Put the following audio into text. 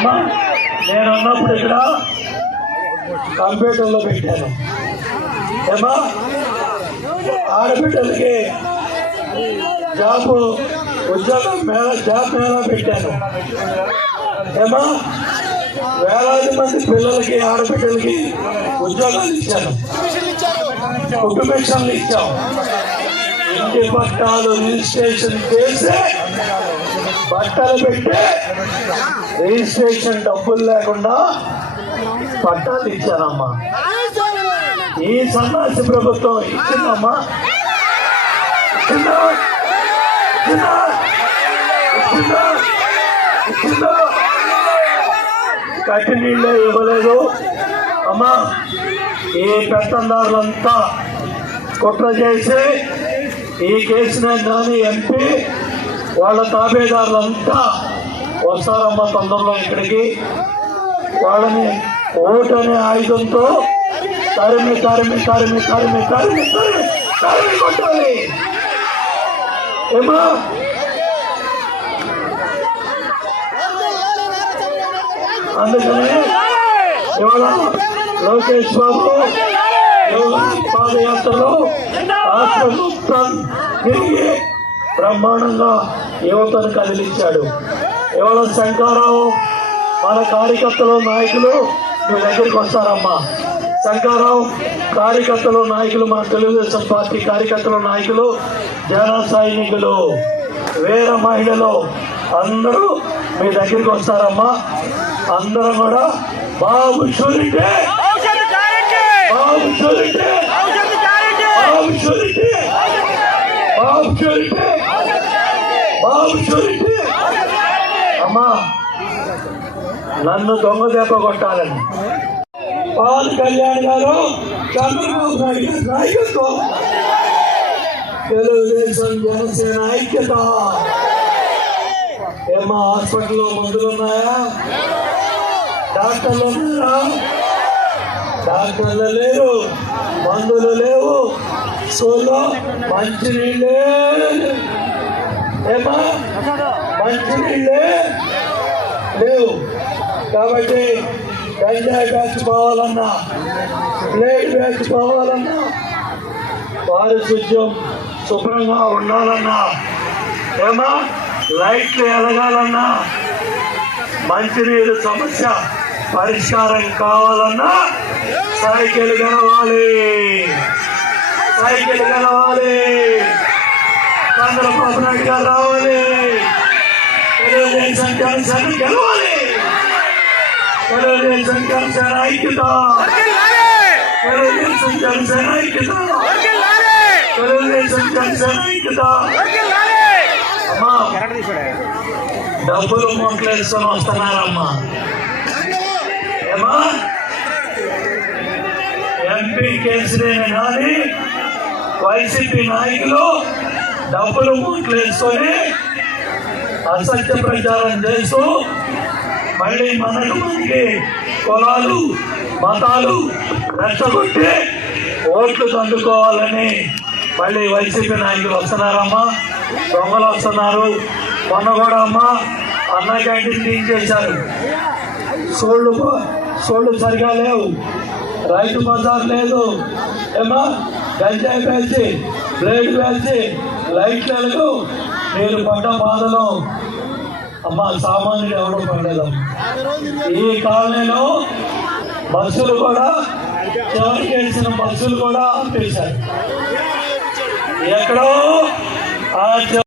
అమ్మా నేను ఉన్నప్పుడు ఇక్కడ కంప్యూటర్లో పెట్టాను. ఏమా ఆడబిడ్డలకి జాబ్ ఉద్యోగం మేళ జాబ్ మేళ పెట్టాను. ఏమా వేలాది మంది పిల్లలకి ఆడబిడ్డలకి ఉద్యోగాలు ఇచ్చాను. కుటుంబేషన్లు ఇచ్చాం. ఇంటి పట్టాలు రిజిస్ట్రేషన్ చేసే పట్టాలు పెట్టి రిజిస్ట్రేషన్ డబ్బులు లేకుండా పట్టాలు ఇచ్చారమ్మా. ఈ సన్నాసి ప్రభుత్వం ఇచ్చిందమ్మా. కట్టి నీళ్ళే ఇవ్వలేదు. అమ్మా ఈ పెత్తందారులంతా కుట్ర చేసి ఈ కేసునే నాని ఎంపీ వాళ్ళ తాబేదారులంతా వస్తారమ్మ తొందరలో ఇక్కడికి. వాళ్ళని ఓటు అనే ఆయుధంతో తరిమి తరిమి తరిమి తరిమి తరిమి తరిమి తరిమి కొట్టాలి. ఏమా? అందుకని ఇవాళ లోకేష్ బాబు పాదయాత్రలో రాష్ట్ర మొత్తం తిరిగి బ్రహ్మాండంగా యువతను కదిలించాడు. ఇవాళ శంకారావు మన కార్యకర్తలు నాయకులు మీ దగ్గరికి వస్తారమ్మా. శంకారావు కార్యకర్తలు నాయకులు మన తెలుగుదేశం పార్టీ కార్యకర్తలు నాయకులు జన సైనికులు వేరే మహిళలు అందరూ మీ దగ్గరికి వస్తారమ్మా. అందరం కూడా బాబు షూరిటీ బాబు షూరిటీ భవిష్యత్తు guarantee Babu surety Babu surety Babu surety అమ్మా నన్ను దొంగ దెబ్బ కొట్టాలని. పవన్ కళ్యాణ్ గారు చంద్రబాబు నాయుడు నాయకత్వం. తెలుగుదేశం జనసేన ఐక్యత. ఏమా హాస్పిటల్లో మందులు ఉన్నాయా? డాక్టర్లు ఉన్నారా? డాక్టర్లు లేరు మందులు లేవు. సోలో మంచి నీళ్ళే ఏమా? మంచినీళ్ళు లేవు కాబట్టి గంజాయి బ్యాచ్ ప్లేట్ బ్యాచ్ పారిశుద్ధ్యం శుభ్రంగా ఉండాలన్నా ఏమా? లైట్లు ఎలగాలన్నా మంచినీరు సమస్య పరిష్కారం కావాలన్నా సైకిల్ గెలవాలి. సైకిల్ గెలవాలి. చంద్రబాబు నాయుడు గారు రావాలి. తెలుగుదేశం జనసేన గెలవాలి తెలుగుదేశం జనసేన ఐక్యత తెలుగుదేశం జనసేన ఐక్యత తెలుగుదేశం జనసేన ఐక్యత డబ్బులు మొక్కలేసుకొని వస్తున్నారమ్మా ఏమా ఎంపీ కేసీఆర్ కానీ వైసీపీ నాయకులు డబ్బులు మూట్లేసుకొని అసత్య ప్రచారం చేస్తూ మళ్ళీ మనకు మనకి కులాలు మతాలు రెచ్చగొట్టి ఓట్లు దండుకోవాలని మళ్ళీ వైసీపీ నాయకులు వస్తున్నారమ్మా దొంగలు వస్తున్నారు. మొన్న కూడా అమ్మా అన్న క్యాంటీన్ తీయించేశారు సోళ్ళు సోళ్ళు సరిగా లేవు. రైతు బజార్ లేదు. ఏమా గంజాయి పేల్చి బ్లేడ్ పేల్చి లైట్లు వెలుగు నేను పడ్డ బాధలో. అమ్మా సామాన్యుడు ఎవరు పడలేదు. ఈ కాలనీలో బస్సులు కూడా చివరికి వేసిన బస్సులు కూడా ఆపేశారు. ఎక్కడో ఆ